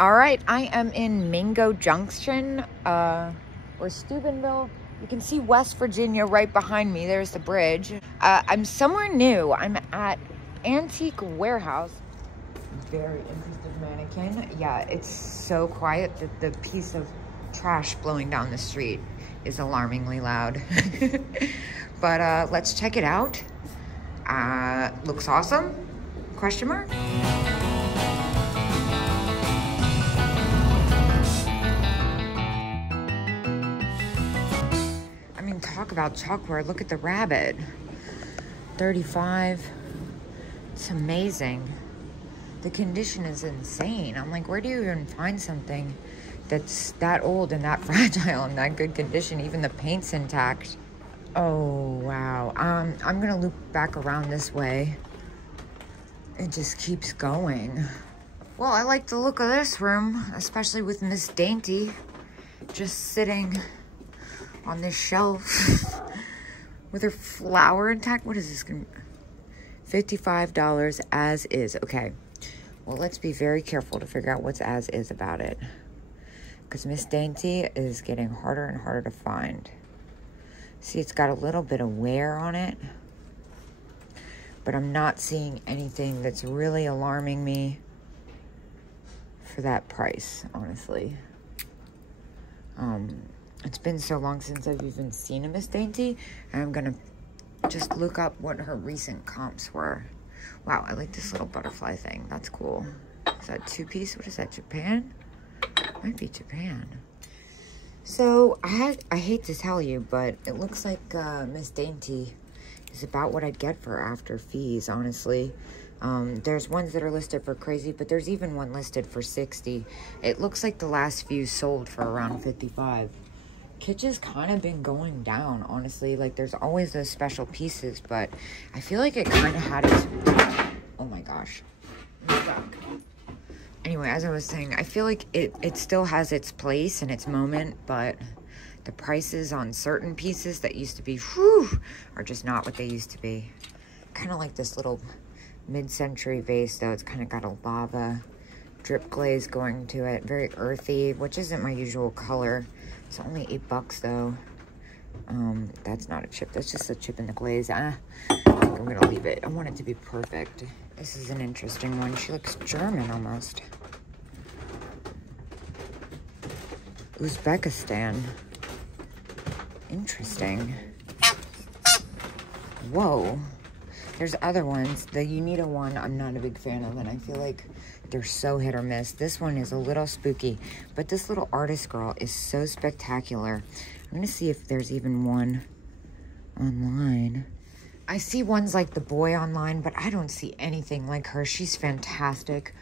All right, I am in Mingo Junction, or Steubenville. You can see West Virginia right behind me. There's the bridge. I'm somewhere new. I'm at Antique Warehouse. Very interested mannequin. Yeah, it's so quiet that the piece of trash blowing down the street is alarmingly loud. But let's check it out. Looks awesome? Question mark? I mean, talk about chalkboard. Look at the rabbit. 35. It's amazing. The condition is insane. I'm like, where do you even find something that's that old and that fragile and that good condition? Even the paint's intact. Oh, wow. I'm gonna loop back around this way. It just keeps going. Well, I like the look of this room, especially with Miss Dainty just sitting on this shelf with her flower intact. What is this gonna be? $55 as is. Okay. Well, let's be very careful to figure out what's as is about it, because Miss Dainty is getting harder and harder to find. See, it's got a little bit of wear on it, but I'm not seeing anything that's really alarming me for that price, honestly. It's been so long since I've even seen a Miss Dainty, and I'm gonna just look up what her recent comps were. Wow, I like this little butterfly thing. That's cool. Is that two-piece? What is that, Japan? Might be Japan. So, I hate to tell you, but it looks like Miss Dainty is about what I'd get for her after fees, honestly. There's ones that are listed for crazy, but there's even one listed for 60. It looks like the last few sold for around 55. Kitsch has kind of been going down, honestly. Like, there's always those special pieces, but I feel like it kind of had its... Oh my gosh. I'm stuck. Anyway, as I was saying, I feel like it still has its place and its moment, but the prices on certain pieces that used to be, whew, are just not what they used to be. Kind of like this little mid-century vase, though. It's kind of got a lava drip glaze going to it. Very earthy, which isn't my usual color. It's only $8 though. That's not a chip. That's just a chip in the glaze. I think I'm gonna leave it. I want it to be perfect. This is an interesting one. She looks German almost. Uzbekistan. Interesting. Whoa. There's other ones. The Unita one, I'm not a big fan of, and I feel like they're so hit or miss. This one is a little spooky, but this little artist girl is so spectacular. I'm gonna see if there's even one online. I see ones like the boy online, but I don't see anything like her. She's fantastic.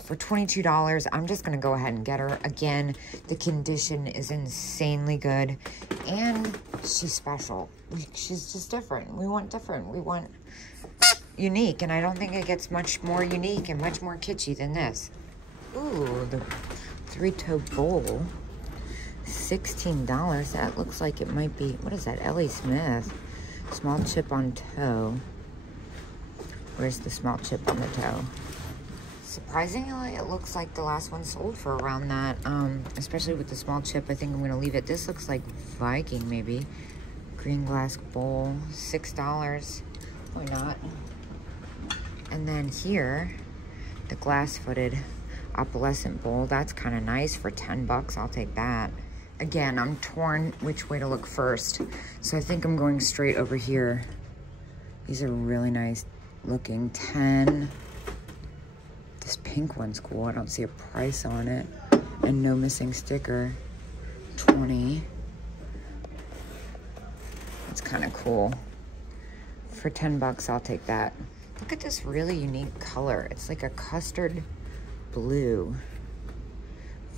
For $22, I'm just gonna go ahead and get her. Again, the condition is insanely good, and she's special. She's just different. We want different. We want unique, and I don't think it gets much more unique and much more kitschy than this. Ooh, the three-toe bowl. $16. That looks like it might be, what is that, Ellie Smith? Small chip on toe. Where's the small chip on the toe? Surprisingly, it looks like the last one sold for around that, especially with the small chip. I think I'm gonna leave it. This looks like Viking, maybe. Green glass bowl, $6. Why not? And then here, the glass-footed opalescent bowl. That's kind of nice for $10. I'll take that. Again, I'm torn which way to look first, so I think I'm going straight over here. These are really nice looking. 10. This pink one's cool. I don't see a price on it, and no missing sticker. 20. That's kind of cool. For $10, I'll take that. Look at this really unique color. It's like a custard blue.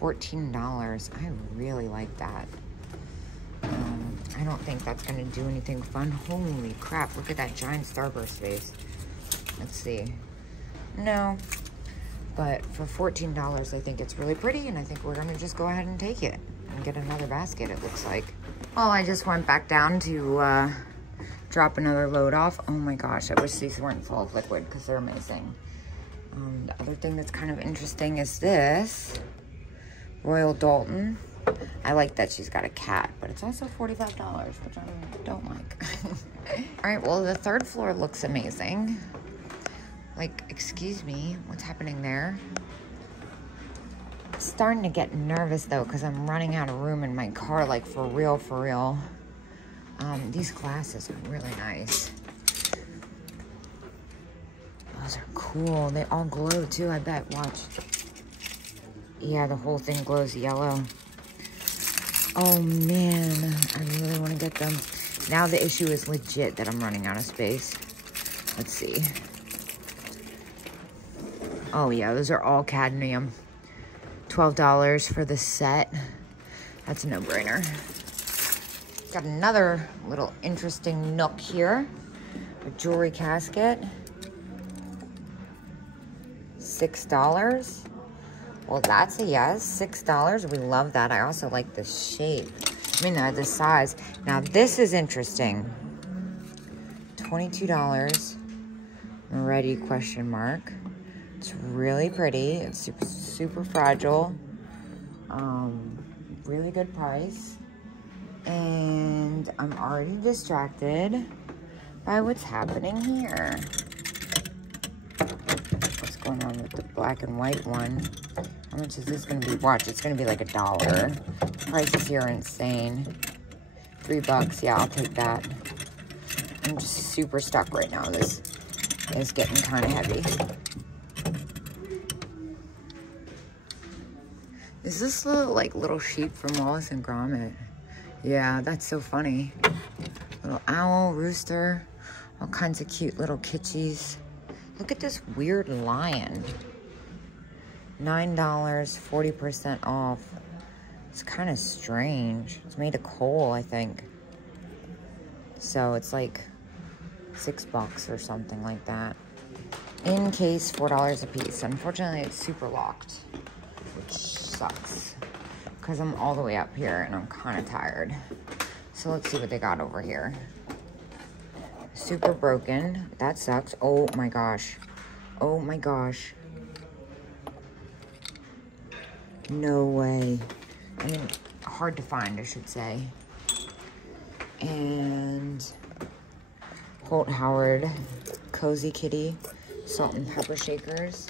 $14. I really like that. I don't think that's gonna do anything fun. Holy crap, look at that giant starburst face. Let's see. No, but for $14, I think it's really pretty, and I think we're gonna just go ahead and take it and get another basket, it looks like. Well, I just went back down to drop another load off. Oh my gosh, I wish these weren't full of liquid because they're amazing. The other thing that's kind of interesting is this. Royal Dalton. I like that she's got a cat, but it's also $45, which I don't like. All right, well, the third floor looks amazing. Like, excuse me, what's happening there? I'm starting to get nervous, though, because I'm running out of room in my car, like, for real, for real. These glasses are really nice. Those are cool. They all glow, too, I bet. Watch. Yeah, the whole thing glows yellow. Oh, man. I really want to get them. Now the issue is legit that I'm running out of space. Let's see. Oh, yeah, those are all cadmium. $12 for the set. That's a no-brainer. Got another little interesting nook here. A jewelry casket. $6. Well, that's a yes. $6. We love that. I also like the shape. I mean, the size. Now, this is interesting. $22. Ready, question mark. It's really pretty. It's super, super fragile. Really good price. And I'm already distracted by what's happening here. What's going on with the black and white one? How much is this going to be? Watch, it's going to be like $1. The prices here are insane. $3, yeah, I'll take that. I'm just super stuck right now. This is getting kind of heavy. Is this little sheep from Wallace and Gromit? Yeah, that's so funny. Little owl, rooster, all kinds of cute little kitschis. Look at this weird lion. $9, 40% off. It's kind of strange. It's made of coal, I think. So it's like $6 or something like that. In case, $4 a piece. Unfortunately, it's super locked, which sucks because I'm all the way up here and I'm kind of tired. So let's see what they got over here. Super broken. That sucks. Oh my gosh. Oh my gosh. No way. I mean, hard to find, I should say. And Holt Howard Cozy Kitty salt and pepper shakers.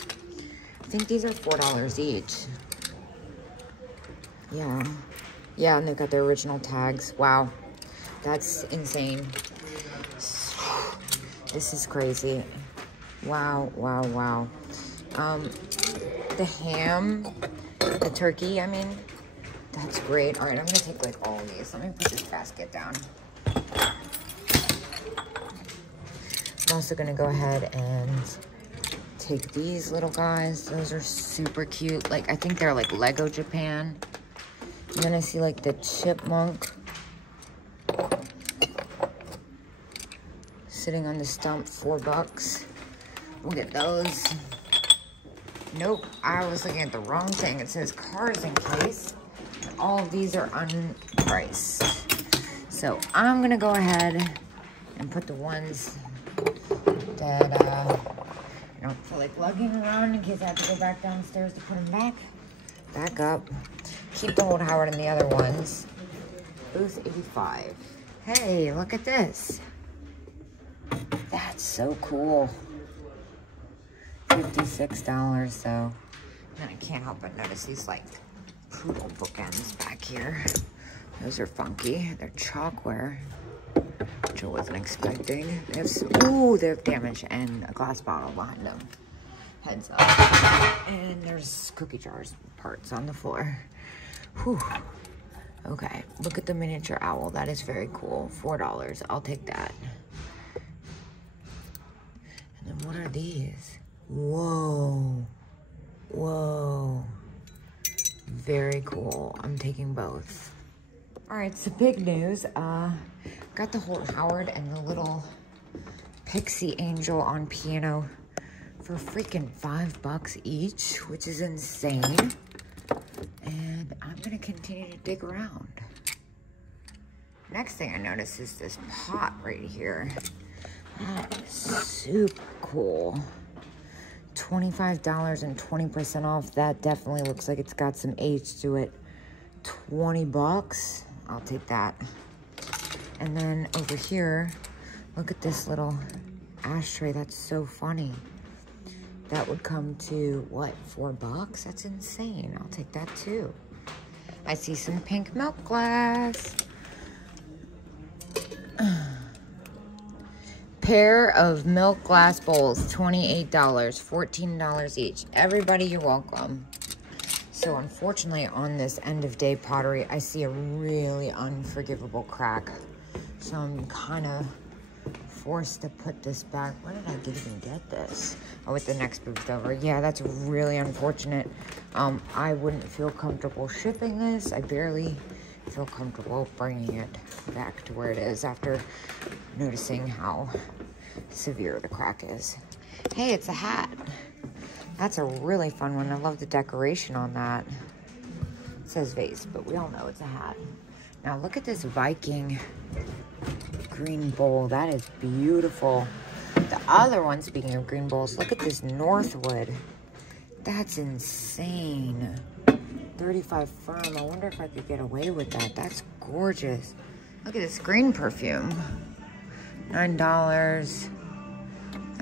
I think these are $4 each. Yeah. Yeah, and they've got their original tags. Wow. That's insane. This is crazy. Wow, wow, wow. The ham, the turkey, I mean, that's great. All right, I'm gonna take like all of these. Let me put this basket down. I'm also gonna go ahead and take these little guys. Those are super cute. Like, I think they're like Lego Japan. And then I see like the chipmunk sitting on the stump, $4. We'll get those. Nope, I was looking at the wrong thing. It says cars in case. And all of these are unpriced. So I'm gonna go ahead and put the ones that I don't feel like lugging around in case I have to go back downstairs to put them back up. Keep the Holt Howard and the other ones. Booth 85. Hey, look at this. That's so cool. $56 though. And I can't help but notice these like poodle bookends back here. Those are funky. They're chalkware, which I wasn't expecting. They have some, ooh, they have damage and a glass bottle behind them. Heads up. And there's cookie jars parts on the floor. Whew. Okay, look at the miniature owl. That is very cool. $4. I'll take that. And then what are these? Whoa. Whoa. Very cool. I'm taking both. All right, so big news. Got the Holt Howard and the little Pixie Angel on piano for freaking $5 each, which is insane. And I'm gonna continue to dig around. Next thing I notice is this pot right here. That is super cool. $25 and 20% off. That definitely looks like it's got some age to it. 20 bucks. I'll take that. And then over here, look at this little ashtray. That's so funny. That would come to, what, 4 bucks? That's insane. I'll take that too. I see some pink milk glass. Pair of milk glass bowls, $28, $14 each. Everybody, you're welcome. So unfortunately on this end of day pottery, I see a really unforgivable crack. So I'm kind of forced to put this back. Where did I even get this? Oh, with the next booth over. Yeah, that's really unfortunate. I wouldn't feel comfortable shipping this. I barely feel comfortable bringing it back to where it is after noticing how severe the crack is. Hey, it's a hat. That's a really fun one. I love the decoration on that. It says vase, but we all know it's a hat. Now look at this Viking green bowl. That is beautiful. The other one, speaking of green bowls, look at this Northwood. That's insane. 35 firm. I wonder if I could get away with that. That's gorgeous. Look at this green perfume. $9.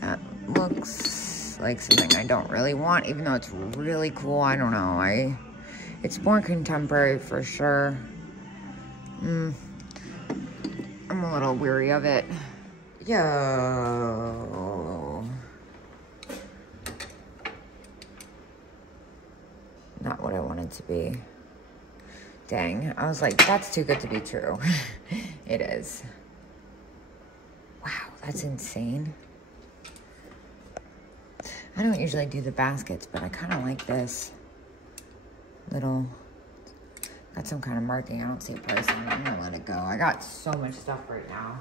That looks like something I don't really want, even though it's really cool. I don't know. It's more contemporary for sure. I'm a little weary of it. Yo. Not what I want it to be. Dang. I was like, that's too good to be true. It is. Wow, that's insane. I don't usually do the baskets, but I kind of like this little, got some kind of marking. I don't see a price on it. I'm gonna let it go. I got so much stuff right now.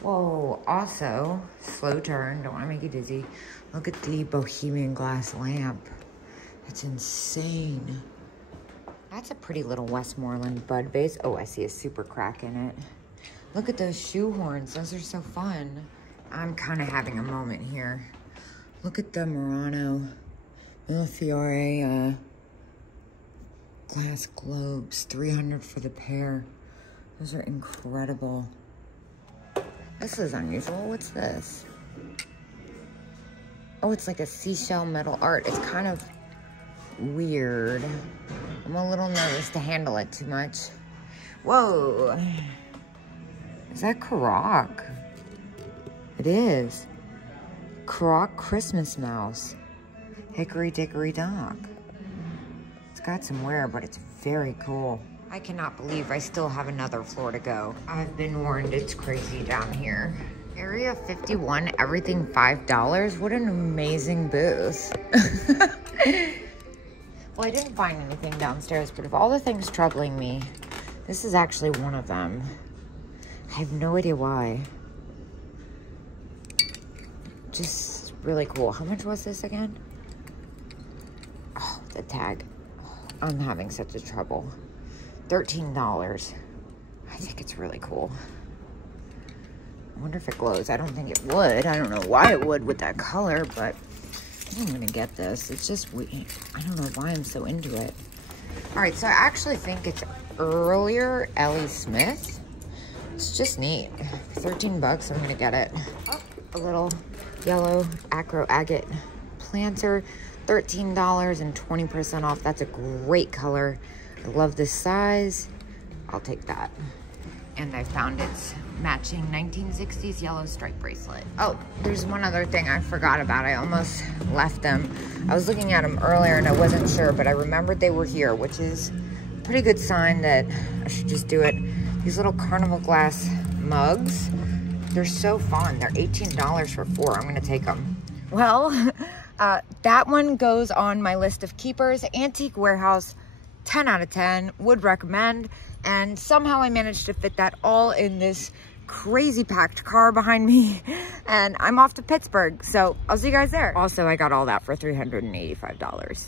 Whoa, also, slow turn, don't want to make you dizzy. Look at the bohemian glass lamp. That's insane. That's a pretty little Westmoreland bud vase. Oh, I see a super crack in it. Look at those shoe horns. Those are so fun. I'm kind of having a moment here. Look at the Murano Millefiore glass globes. $300 for the pair. Those are incredible. This is unusual. What's this? Oh, it's like a seashell metal art. It's kind of weird. I'm a little nervous to handle it too much. Whoa. Is that Karak? It is. Karak Christmas mouse. Hickory dickory dock. It's got some wear, but it's very cool. I cannot believe I still have another floor to go. I've been warned it's crazy down here. Area 51, everything $5. What an amazing booth. Well, I didn't find anything downstairs, but of all the things troubling me, this is actually one of them. I have no idea why. Just really cool. How much was this again? Oh, the tag. Oh, I'm having such a trouble. $13. I think it's really cool. I wonder if it glows. I don't think it would. I don't know why it would with that color, but I think I'm gonna get this. It's just, I don't know why I'm so into it. All right, so I actually think it's earlier Ellie Smith. It's just neat. For 13 bucks, I'm gonna get it. Oh, a little yellow acro agate planter. $13 and 20% off. That's a great color. I love this size. I'll take that. And I found its matching 1960s yellow stripe bracelet. Oh, there's one other thing I forgot about. I almost left them. I was looking at them earlier and I wasn't sure, but I remembered they were here, which is a pretty good sign that I should just do it. These little carnival glass mugs, they're so fun. They're $18 for 4. I'm gonna take them. Well, that one goes on my list of keepers. Antique Warehouse, 10 out of 10, would recommend. And somehow I managed to fit that all in this crazy packed car behind me. And I'm off to Pittsburgh, so I'll see you guys there. Also, I got all that for $385.